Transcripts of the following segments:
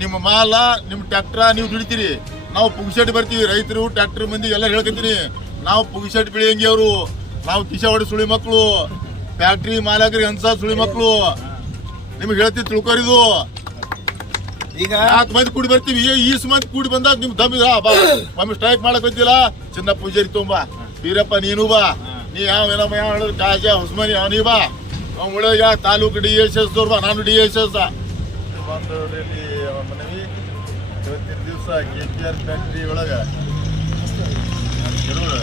ನಿಮ್ಮ ಮಾಲ ನಿಮ್ಮ ಟ್ರ್ಯಾಕ್ಟರ್ ನೀವು ದುಡಿತೀರಿ, ನಾವು ಪುಗ್ಸೆಟ್ ಬರ್ತೀವಿ. ರೈತರು ಟ್ರ್ಯಾಕ್ಟರ್ ಮಂದಿ ಎಲ್ಲ ಹೇಳ್ಕೊತೀನಿ, ನಾವು ಪುಗ್ಸೆಟ್ ಬೆಳೆಯಂಗೆ ಅವರು, ನಾವು ಕಿಶಾವಡಿ ಸುಳಿ ಮಕ್ಕಳು, ಫ್ಯಾಕ್ಟ್ರಿ ಮಾಲಕರಿಗೆ ಅನ್ಸ ಸುಳಿ ಮಕ್ಕಳು. ನಿಮ್ಗೆ ಹೇಳ್ತೀವಿ ತಿಳ್ಕೊರಿದು. ಈಗ 4 ಮಂದಿ ಕೂಡಿ ಬರ್ತೀವಿ, ಈಸ್ ಮಂದಿ ಕೂಡಿ ಬಂದಾಗ ನಿಮ್ ದಮ್ಮಿದ ಒಮ್ಮೆ ಸ್ಟ್ರೈಕ್ ಮಾಡಕ್ ಬಂದಿಲ್ಲ. ಚಿನ್ನ ಪೂಜಾರಿ ತುಂಬಾ ಬೀರಪ್ಪ ನೀನು ಬಾ, ನೀ ಏನಮ್ಮ ಯಾವ ಹೇಳಿದ್ರು ಕಾಜಾ ಹುಸ್ಮನಿ ನೀ ಬಾ, ಉಳಿದ ತಾಲೂಕು DSS ಬಾ, ನಾನು DSS. ಮನವಿ ಇವತ್ತಿನ ದಿವಸ KPR ಫ್ಯಾಕ್ಟ್ರಿ ಒಳಗ ಕೆರೂರ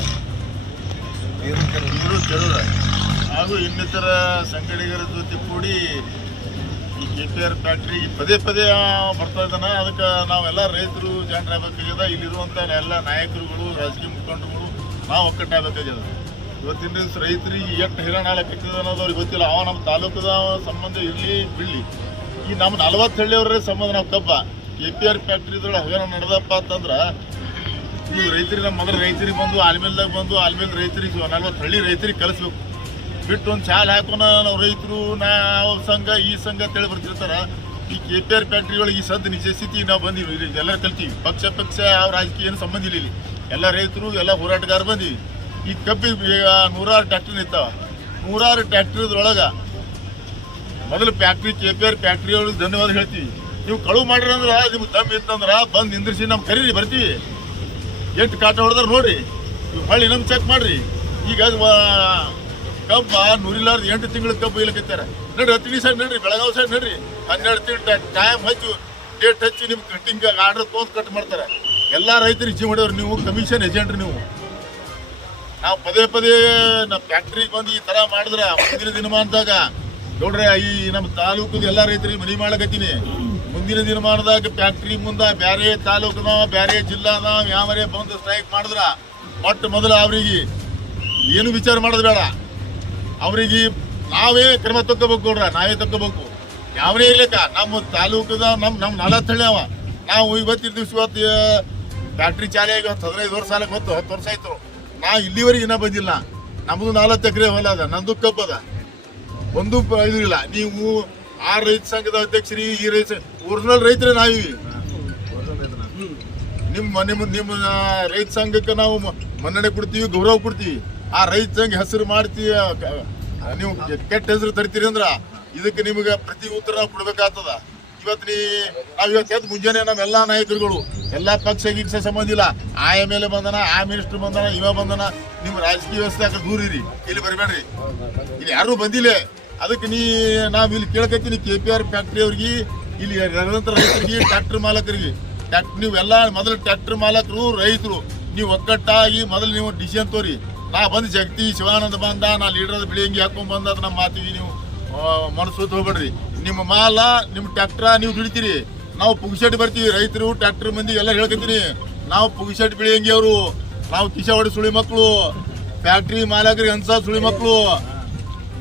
ಹಾಗೂ ಇನ್ನಿತರ ಸಂಘಟಕರ ಜೊತೆ ಕೂಡಿ ಈ KPR ಫ್ಯಾಕ್ಟ್ರಿ ಪದೇ ಪದೇ ಬರ್ತಾ ಇದ್ದಾನ. ಅದಕ್ಕೆ ನಾವೆಲ್ಲ ರೈತರು ಜಾಣರಾಗಬೇಕಾಗ್ಯದ. ಇಲ್ಲಿರುವಂಥ ಎಲ್ಲ ನಾಯಕರುಗಳು, ರಾಜಕೀಯ ಮುಖಂಡರುಗಳು ನಾವು ಒಕ್ಕಟ್ಟಾಗಬೇಕಾಗ್ಯದ. ಇವತ್ತಿನ ದಿವಸ ರೈತರಿಗೆ ಎಷ್ಟು ಹಿರಾಣ ಹಾಕತ್ತಿದ ಅನ್ನೋದು ಅವ್ರಿಗೆ ಗೊತ್ತಿಲ್ಲ. ಅವ ನಮ್ಮ ತಾಲೂಕದ ಸಂಬಂಧ ಇರಲಿ ಬಿಡಲಿ, ಈ ನಮ್ಮ 40 ಹಳ್ಳಿಯವರೇ ಸಂಬಂಧ ನಾವು ಕಬ್ಬ. KPR ಫ್ಯಾಕ್ಟ್ರಿದ್ರೊಳಗೆ ಹಗರಣ ನಡೆದಪ್ಪ ಅಂತಂದ್ರೆ ನೀವು ರೈತರಿಗೆ ನಮ್ಮ ಮೊದಲು ರೈತರಿಗೆ ಬಂದು ಆಲ್ಮೇಲ್ದಾಗ ಬಂದು ಆಲ್ಮೇಲೆ ರೈತರಿಗೆ 40 ಹಳ್ಳಿ ರೈತರಿಗೆ ಕಲಿಸ್ಬೇಕು. ಬಿಟ್ಟು ಒಂದು ಚಾಲ್ ಹಾಕೋಣ ನಾವು ರೈತರು ನಾವು ಸಂಘ ಈ ಸಂಘ ಅಂತೇಳಿ ಬರ್ತಿರ್ತಾರ. ಈ KPR ಫ್ಯಾಕ್ಟ್ರಿ ಒಳಗೆ ಈ ಸದ್ದು ನಿಜ ಸ್ಥಿತಿ ನಾವು ಬಂದೀವಿ, ಎಲ್ಲರೂ ಕಲ್ತೀವಿ. ಪಕ್ಷ ಯಾವ ರಾಜಕೀಯ ಏನು ಸಂಬಂಧ ಇಲ್ಲ. ಇಲ್ಲಿ ಎಲ್ಲ ರೈತರು ಎಲ್ಲ ಹೋರಾಟಗಾರ ಬಂದೀವಿ. ಈ ಕಬ್ಬಿಗೆ 100 ಟ್ರ್ಯಾಕ್ಟರ್ ನಿಂತಾವ. 100 ಟ್ರ್ಯಾಕ್ಟರ್ದೊಳಗೆ ಮೊದಲು ಫ್ಯಾಕ್ಟ್ರಿ KPR ಫ್ಯಾಕ್ಟ್ರಿ ಒಳಗೆ ಧನ್ಯವಾದ ಹೇಳ್ತೀವಿ. ನೀವು ಕಳುವು ಮಾಡಿರಿ ಅಂದ್ರೆ ನಿಮ್ಗೆ ದಮ್ ಇತ್ತಂದ್ರೆ ಬಂದು ನಿಂದ್ರಿಸಿ ನಮ್ಮ ಕರೀರಿ, ಬರ್ತೀವಿ. ಎಷ್ಟು ಕಾಟ ಹೊಡೆದ್ರೆ ನೋಡ್ರಿ, ನೀವು ಹೊಳ್ಳಿ ನಮ್ಗೆ ಚೆಕ್ ಮಾಡ್ರಿ. ಈಗ ಕಬ್ಬ 108 ತಿಂಗಳ ಕಬ್ಬು ಇಲ್ಲಕತ್ತಾರ ನೋಡ್ರಿ. 10 ಸೈಡ್ ನೋಡ್ರಿ, ಬೆಳಗಾವಿ ಸೈಡ್ ನೋಡ್ರಿ, 12 ತಿಂಗಳು ಟೈಮ್ ಹಚ್ಚಿ ಡೇಟ್ ಹಚ್ಚಿ ನಿಮ್ಗೆ ಕಟ್ಟಿಂಗ್ ಆರ್ಡರ್ ತೋರ್ಸ್ ಕಟ್ ಮಾಡ್ತಾರೆ. ಎಲ್ಲ ರೈತರಿಗೆ ಜೀವ ಮಾಡಿದವ್ರು ನೀವು, ಕಮಿಷನ್ ಏಜೆಂಟ್ರಿ ನೀವು. ನಾವು ಪದೇ ಪದೇ ನಮ್ಮ ಫ್ಯಾಕ್ಟ್ರಿಗೆ ಬಂದು ಈ ಥರ ಮಾಡಿದ್ರೆ ಮುಂದಿನ ದಿನಮಾನದಾಗ ನೋಡ್ರಿ ಈ ನಮ್ಮ ತಾಲೂಕದ ಎಲ್ಲ ರೈತರಿಗೆ ಮನವಿ ಮಾಡಕತ್ತೀನಿ. ಮುಂದಿನ ದಿನಮಾನದಾಗ ಫ್ಯಾಕ್ಟ್ರಿ ಮುಂದೆ ಬೇರೆ ತಾಲೂಕದ ಬೇರೆ ಜಿಲ್ಲಾದ ಯಾವರೇ ಬಂದು ಸ್ಟ್ರೈಕ್ ಮಾಡಿದ್ರೆ ಮೊಟ್ಟ ಮೊದಲು ಅವ್ರಿಗೆ ಏನು ವಿಚಾರ ಮಾಡೋದು ಬೇಡ, ಅವ್ರಿಗೆ ನಾವೇ ಕ್ರಮ ತಗೋಬೇಕು. ನೋಡ್ರ ನಾವೇ ತಗೋಬೇಕು. ಯಾವನೇ ಇರ್ಲಿಕ್ಕ ನಮ್ಮ ತಾಲೂಕದ ನಮ್ಮ 40 ಹಳ್ಳಿ ಅವ. ನಾವು ಇವತ್ತಿನ ದಿವಸ ಇವತ್ತು ಫ್ಯಾಕ್ಟ್ರಿ ಚಾಲೆ ಆಗಿ 15 ವರ್ಷ ಸಾಲಕ್ಕೆ ಹೊತ್ತು 10 ವರ್ಷ ಆಯ್ತು. ನಾವು ಇಲ್ಲಿವರೆಗೆ ಇನ್ನೂ ಬಂದಿಲ್ಲ. ನಮ್ಮದು 40 ಎಕರೆ ಹೊಲ ಅದ, ನಂದು ಕಬ್ಬದ, ಒಂದು ಇದು ಇಲ್ಲ. ನೀವು ಆ ರೈತ ಸಂಘದ ಅಧ್ಯಕ್ಷರಿಗೆ ಈ ರೈತ ಒರಿಜಿನಲ್ ರೈತರೇ ನಾವೀವಿ. ನಿಮ್ಮ ರೈತ ಸಂಘಕ್ಕೆ ನಾವು ಮನ್ನಣೆ ಕೊಡ್ತೀವಿ, ಗೌರವ ಕೊಡ್ತೀವಿ. ಆ ರೈತ ಸಂಘ ಹೆಸರು ಮಾಡ್ತೀವಿ, ನೀವು ಕೆಟ್ಟ ಹೆಸರು ತರ್ತೀರಿ ಅಂದ್ರೆ ಇದಕ್ಕೆ ನಿಮಗೆ ಪ್ರತಿ ಉತ್ತರ ನಾವು ಕೊಡ್ಬೇಕಾಗ್ತದ. ಇವತ್ತು ಮುಂಜಾನೆ ನಮ್ಮೆಲ್ಲ ನಾಯಕರುಗಳು ಎಲ್ಲ ಪಕ್ಷ ಗೀಕ್ಷ ಸಂಬಂಧ ಇಲ್ಲ. ಆ MLA ಬಂದನ, ಆ ಮಿನಿಸ್ಟರ್ ಬಂದನ, ಇವ ಬಂದನ. ನಿಮ್ಮ ರಾಜಕೀಯ ವ್ಯವಸ್ಥೆ ಆಗ ದೂರ ಇರಿ, ಇಲ್ಲಿ ಬರಬೇಡ್ರಿ. ಇಲ್ಲಿ ಯಾರೂ ಬಂದಿಲ್ಲ. ಅದಕ್ಕೆ ನಾವು ಇಲ್ಲಿ ಕೇಳ್ಕತ್ತೀನಿ KPR ಫ್ಯಾಕ್ಟ್ರಿ ಅವ್ರಿಗೆ, ಇಲ್ಲಿ ನಿರಂತರ ರೈತರಿಗೆ, ಟ್ರ್ಯಾಕ್ಟರ್ ಮಾಲಕರಿಗೆ, ನೀವೆಲ್ಲ ಮೊದಲು ಟ್ರ್ಯಾಕ್ಟರ್ ಮಾಲಕರು ರೈತರು ನೀವು ಒಕ್ಕಟ್ಟಾಗಿ ಮೊದಲು ನೀವು ಡಿಸಿಷನ್ ತೋರಿ. ನಾ ಬಂದು ಜಗತಿ ಶಿವಾನಂದ ಬಂದ, ನಾ ಲೀಡರ್ ಬೆಳೆಯಂಗಿ ಹಾಕೊಂಡ್ ಬಂದ ನಮ್ಮ ಮಾತಿಗೆ ನೀವು ಮನಸ್ಸು ಹೋಗ್ಬೇಡ್ರಿ. ನಿಮ್ಮ ಮಾಲ ನಿಮ್ಮ ಟ್ರ್ಯಾಕ್ಟರ್ ನೀವು ದುಡಿತೀರಿ, ನಾವು ಪುಗ್ಸೆಟ್ ಬರ್ತೀವಿ. ರೈತರು ಟ್ರ್ಯಾಕ್ಟರ್ ಮಂದಿ ಎಲ್ಲ ಹೇಳ್ಕೊತೀನಿ, ನಾವು ಪುಗ್ಸೆಟ್ ಬೆಳೆಯಂಗಿ ಅವರು, ನಾವು ಕಿಶಾವಡಿ ಸುಳಿ ಮಕ್ಕಳು, ಫ್ಯಾಕ್ಟ್ರಿ ಮಾಲಕರಿಗೆ ಅನ್ಸ ಸುಳಿ ಮಕ್ಕಳು.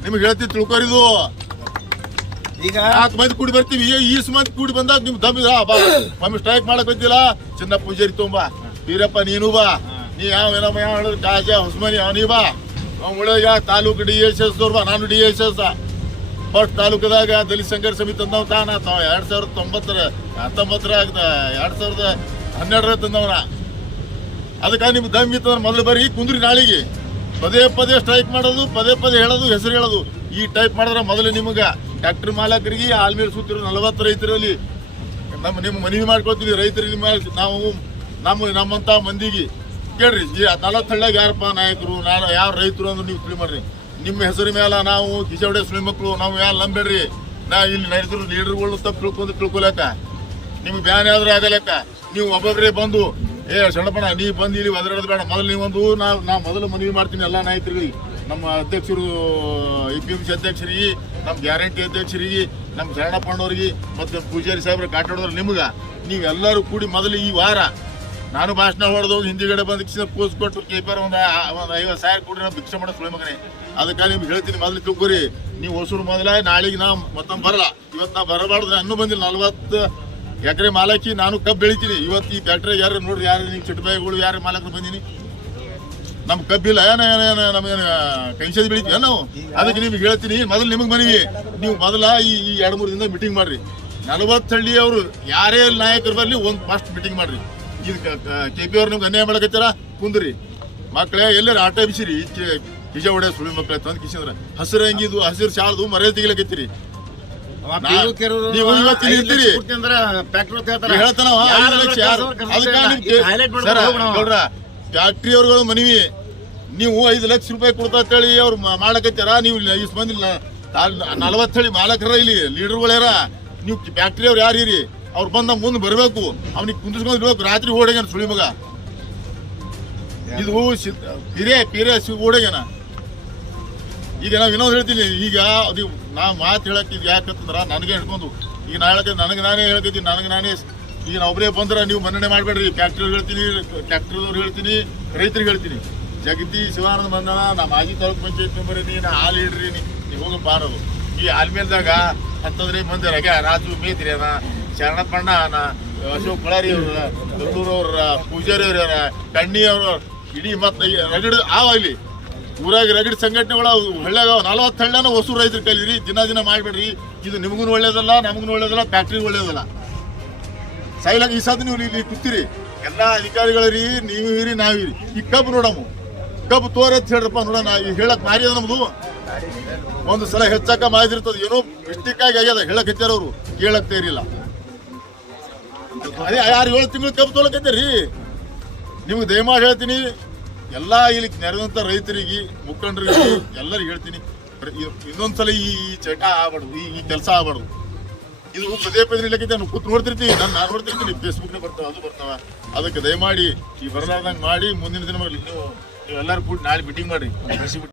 ನಿಮ್ಗೆ ಹೇಳ್ತೀವಿ ತಿಳ್ಕೊರಿದು. ಈಗ 4 ಮಂದಿ ಕೂಡಿ ಬರ್ತೀವಿ, ಈಸ್ ಮಂದಿ ಕೂಡಿ ಬಂದಾಗ ನಿಮ್ ದಮ್ಮಿದ ಒಮ್ಮೆ ಸ್ಟ್ರೈಕ್ ಮಾಡಕ್ ಬಂದಿಲ್ಲ. ಚಿನ್ನ ಪೂಜಾರಿ ತುಂಬಾ ಬೀರಪ್ಪ ನೀನು ಬಾ, ನೀ ಏನಮ್ಮ ಯಾವ ಹೇಳಿದ್ರು ಕಾಜಾ ಹುಸ್ಮನಿ ನೀ ಬಾ, ಉಳಿದ ತಾಲೂಕು DSS ಬಾ, ನಾನು DSS. ಫಸ್ಟ್ ತಾಲೂಕದಾಗ ದಲಿತ ಸಂಘರ್ಷ ಸಮಿತಿ ತಂದವ ತಾನ 2012 ತಂದವನ. ಅದಕ್ಕೆ ನಿಮ್ಗೆ ದಮ್ ಇತ್ತಂದ್ರೆ ಮೊದಲು ಬರ್ರಿ, ಕುಂದ್ರಿ. ನಾಳೆಗೆ ಪದೇ ಪದೇ ಸ್ಟ್ರೈಕ್ ಮಾಡೋದು, ಪದೇ ಪದೇ ಹೇಳೋದು, ಹೆಸರು ಹೇಳೋದು, ಈ ಟೈಪ್ ಮಾಡಿದ್ರೆ ಮೊದಲು ನಿಮ್ಗೆ ಟ್ರ್ಯಾಕ್ಟರ್ ಮಾಲಕರಿಗೆ ಆಲ್ಮೇಲೆ ಸುತ್ತಿರೋ 40 ರೈತರಲ್ಲಿ ನಿಮ್ಮ ಮನವಿ ಮಾಡ್ಕೊಳ್ತೀವಿ. ರೈತರಿಗೆ ನಾವು ನಮ್ಮಂಥ ಮಂದಿಗೆ ಕೇಳ್ರಿ, ಈ 40 ಹಳ್ಳಿಯಾಗ ಯಾರಪ್ಪ ನಾಯಕರು, ಯಾವ ರೈತರು ಅಂದ್ರೆ ನೀವು ತಿಳಿ ಮಾಡ್ರಿ. ನಿಮ್ಮ ಹೆಸರು ಮೇಲೆ ನಾವು ಕಿಶಾವಡೆ ಸುಳಿ ಮಕ್ಕಳು ನಾವು ಯಾರು ನಂಬೇಡ್ರಿ. ನಾ ಇಲ್ಲಿ ರೈತರು ಲೀಡರ್ಗಳು ತಪ್ಪು ತಿಳ್ಕೊಲಕ್ಕ, ನಿಮ್ಗೆ ಬ್ಯಾನ್ ಆದ್ರೆ ಆಗಲಕ್ಕ. ನೀವು ಒಬ್ಬೊಬ್ಬರೇ ಬಂದು ಸಣ್ಣಪ್ಪಣ ನೀ ಬಂದು ಇಲ್ಲಿ ಒದರಾಡೋದು ಬೇಡ. ಮೊದಲು ನೀವೊಂದು ನಾ ಮೊದಲು ಮನವಿ ಮಾಡ್ತೀನಿ ಎಲ್ಲ ನಾಯಕರಿಗೆ, ನಮ್ಮ ಅಧ್ಯಕ್ಷರು APMC ಅಧ್ಯಕ್ಷರಿಗೆ, ನಮ್ಮ ಗ್ಯಾರಂಟಿ ಅಧ್ಯಕ್ಷರಿಗೆ, ನಮ್ಮ ಶರಣಪ್ಪಣ್ಣವ್ರಿಗೆ ಮತ್ತು ಪೂಜಾರಿ ಸಾಹೇಬ್ರ ಕಾಟಾಡೋರು ನಿಮ್ಗೆ ನೀವೆಲ್ಲರೂ ಕೂಡಿ ಮೊದಲು ಈ ವಾರ ನಾನು ಭಾಷಣ ಹೊಡೆದು ಹಿಂದಿಗಡೆ ಬಂದು ಪೋಸ್ಟ್ ಕೊಟ್ಟು KPR ಒಂದು 50,000 ಕೊಡ್ರಿ, ನಾವು ಭಿಕ್ಷೆ ಮಾಡೋ ಸುಳಿ ಮಗನೇ. ಅದಕ್ಕೆ ನಿಮ್ಗೆ ಹೇಳ್ತೀನಿ ಮೊದಲು ತಿಳ್ಕೊರಿ. ನೀವು ಹೊಸೂರು ಮೊದಲ ನಾಳೆಗೆ ನಾವು ಮತ್ತೊಮ್ಮೆ ಬರಲ್ಲ. ಇವತ್ತು ನಾವು ಬರಬಾರ್ದು, ಇನ್ನೂ ಬಂದಿಲ್ಲ. 40 ಎಕರೆ ಮಾಲಕಿ ನಾನು ಕಬ್ಬು ಬೆಳಿತೀನಿ. ಇವತ್ತು ಈ ಫ್ಯಾಕ್ಟ್ರಿ ಯಾರು ನೋಡ್ರಿ, ಯಾರು ನೀವು ಚಿಟ್ಟಬಾಯಿಗಳು ಯಾರು ಮಾಲಕರು ಬಂದೀನಿ. ನಮ್ಮ ಕಬ್ಬಿಲ್ಲ ನಮಗೇನು ಕೈಸದಿ ಬೆಳಿತೀವಿ ನಾವು. ಅದಕ್ಕೆ ನಿಮ್ಗೆ ಹೇಳ್ತೀನಿ ಮೊದಲು ನಿಮಗೆ ಮನವಿ, ನೀವು ಮೊದಲ ಈ 2-3 ದಿನದ ಮೀಟಿಂಗ್ ಮಾಡ್ರಿ. 40 ಹಳ್ಳಿಯವರು ಯಾರೇ ನಾಯಕರು ಬರ್ಲಿ ಒಂದು ಫಸ್ಟ್ ಮೀಟಿಂಗ್ ಮಾಡ್ರಿ. ಇದು KP ಅವ್ರು ನಿಮ್ಗೆ ಅನ್ಯಾಯ ಮಾಡಕತ್ತಾರ, ಕುಂದ್ರಿ ಮಕ್ಕಳೇ ಎಲ್ಲರ ಆಟ ಬಿಸಿರಿ ನಿಜ ಹೊಡೆ ಸುಳಿ ಮಕ್ಕಳ ತಂದ್ ಕಿಸಿದ್ರ ಹಸಿರು ಅಂಗಿದು ಹಸಿರು ಶಾಲದು ಮರ್ಯಾದೆ ತೆಗಿಲಕತ್ತೀರಿ. ನೀವು ಇವತ್ತು ಇರ್ತೀರಿ ಹೇಳ್ತಾನವ 5 ಲಕ್ಷ ಯಾರು ನೋಡ್ರ ಫ್ಯಾಕ್ಟ್ರಿ ಅವ್ರಗಳು ಮನವಿ ನೀವು 5 ಲಕ್ಷ ರೂಪಾಯಿ ಕೊಡ್ತಾ ಅಂತೇಳಿ ಅವ್ರು ಮಾಡಕತ್ತಾರ. ನೀವು ಇಷ್ಟು ಮಂದಿ 40 ಹಳ್ಳಿ ಮಾಲಕರ ಇಲ್ಲಿ ಲೀಡರ್ಗಳಾರ, ನೀವು ಫ್ಯಾಕ್ಟ್ರಿ ಅವ್ರು ಯಾರು ಇರಿ ಅವ್ರು ಬಂದ ಮುಂದೆ ಬರಬೇಕು, ಅವ್ನಿಗೆ ಕುಂದಿಸ್ಕೊಂಡು ಇರ್ಬೇಕು. ರಾತ್ರಿ ಓಡೇಗನ ಸುಳಿ ಮಗ ಇದು ಪಿರೇ ಓಡೇಗನ. ಈಗ ನಾವು ಇನ್ನೊಂದು ಹೇಳ್ತೀನಿ, ಈಗ ನೀವು ನಾ ಮಾತು ಹೇಳಕ್ಕೆ ಯಾಕಂತಂದ್ರ ನನಗೆ ಹಿಡ್ಕೊಂಡು ಈಗ ನಾ ಹೇಳಕ್ಕೆ ನನಗೆ ನಾನೇ ಹೇಳ್ಕತ್ತೀನಿ, ನನಗೆ ನಾನೇ ಈಗ ನಾ ಒಬ್ಬರೇ ಬಂದ್ರೆ ನೀವು ಮನ್ನಣೆ ಮಾಡಬೇಡ್ರಿ. ಫ್ಯಾಕ್ಟ್ರಿ ಹೇಳ್ತೀನಿ, ಟ್ಯಾಕ್ಟ್ರಿದವ್ರು ಹೇಳ್ತೀನಿ, ರೈತರಿಗೆ ಹೇಳ್ತೀನಿ. ಜಗತಿ ಶಿವಾನಂದ ಬಂದನ ನಾ ಮಾಜಿ ತಾಲೂಕ್ ಪಂಚಾಯತ್ ಮೆಂಬರ್ ಇದೀನಿ, ನಾ ಹಾಲು ಇಡ್ರಿ ನೀವು ಹೋಗಿ ಬಾರದು. ಈ ಹಾಲ್ ಮೇಲ್ದಾಗ ಹತ್ತದ್ರಿ ಮಂದಿ ರಗ ರಾಜು ಮೇತ್ರಿ ಅನ, ಶರಣಪ್ಪ ಅಣ್ಣ ಅನ, ಅಶೋಕ್ ಬಳ್ಳಾರಿ ಅವ್ರ, ದೊಡ್ಡೂರವ್ರ, ಪೂಜಾರಿ ಅವ್ರ, ಕಣ್ಣಿ ಅವ್ರ, ಇಡೀ ಮತ್ತೆ ರಗಡ್ ಆವಾಗ್ಲಿ ಊರಾಗ ರಗಡ್ ಸಂಘಟನೆಗಳು ಹಳ್ಳ್ಯಾಗ 40 ಹಳ್ಳ್ಯಾನ ಹೊಸೂರು ರೈತರ ಕಲೀರಿ. ದಿನ ಮಾಡ್ಬೇಡ್ರಿ. ಇದು ನಿಮಗೂ ಒಳ್ಳೇದಲ್ಲ, ನಮಗೂ ಒಳ್ಳೇದಲ್ಲ, ಫ್ಯಾಕ್ಟ್ರಿಗೂ ಒಳ್ಳೇದಲ್ಲ. ಸೈಲಾಗ ಈ ಸಾಧ್ಯ ನೀವು ಇಲ್ಲಿ ಕೂತಿರಿ ಎಲ್ಲ ಅಧಿಕಾರಿಗಳರಿ, ನೀವು ಇರಿ ನಾವಿರಿ. ಈ ಕಬ್ಬು ನೋಡಮ್ಮ, ಕಬ್ಬು ತೋರತ್ ಹೇಳ್ರಪ್ಪ ನೋಡೋಣ. ಈಗ ಹೇಳಕ್ ಮಾರಿ ಅದ ನಮ್ದು. ಒಂದು ಸಲ ಹೆಚ್ಚಾಕ ಮಾಡಿರ್ತದ, ಏನೋ ಮಿಸ್ಟೇಕ್ ಆಗಿ ಆಗ್ಯದ ಹೇಳಕ್ ಹೆಚ್ಚಾರವ್ರು ಕೇಳಕ್ ತೇರಿಲ್ಲ. ಅದೇ 6-7 ತಿಂಗಳು ಕಬ್ಬು ತೋಲಕೈತೇರಿ. ನಿಮ್ಗೆ ದಯಮಾಡಿ ಹೇಳ್ತೀನಿ, ಎಲ್ಲ ಇಲ್ಲಿ ನೆರೆದಂತ ರೈತರಿಗೆ, ಮುಖಂಡರಿಗೆ ಎಲ್ಲರಿಗೆ ಹೇಳ್ತೀನಿ, ಇನ್ನೊಂದ್ಸಲ ಈ ಚಟ ಆಗ್ಬಾರ್ದು, ಈ ಕೆಲಸ ಆಗ್ಬಾರ್ದು. ಇದು ಪದೇ ನಿಲ್ಲಕ್ಕಿಂತ ನಾವು ಕೂತ್ ನೋಡ್ತಿರ್ತೀವಿ, ನಾನು ನೋಡ್ತಿರ್ತೀನಿ, ಫೇಸ್ಬುಕ್ನೇ ಬರ್ತಾವ, ಅದು ಬರ್ತಾವ. ಅದಕ್ಕೆ ದಯಮಾಡಿ ಈ ಬರಲಾರ್ದಂಗೆ ಮಾಡಿ ಮುಂದಿನ ದಿನ ನೀವು ಎಲ್ಲರೂ ಕೂಡಿ ನಾಳೆ ಮೀಟಿಂಗ್ ಮಾಡಿ.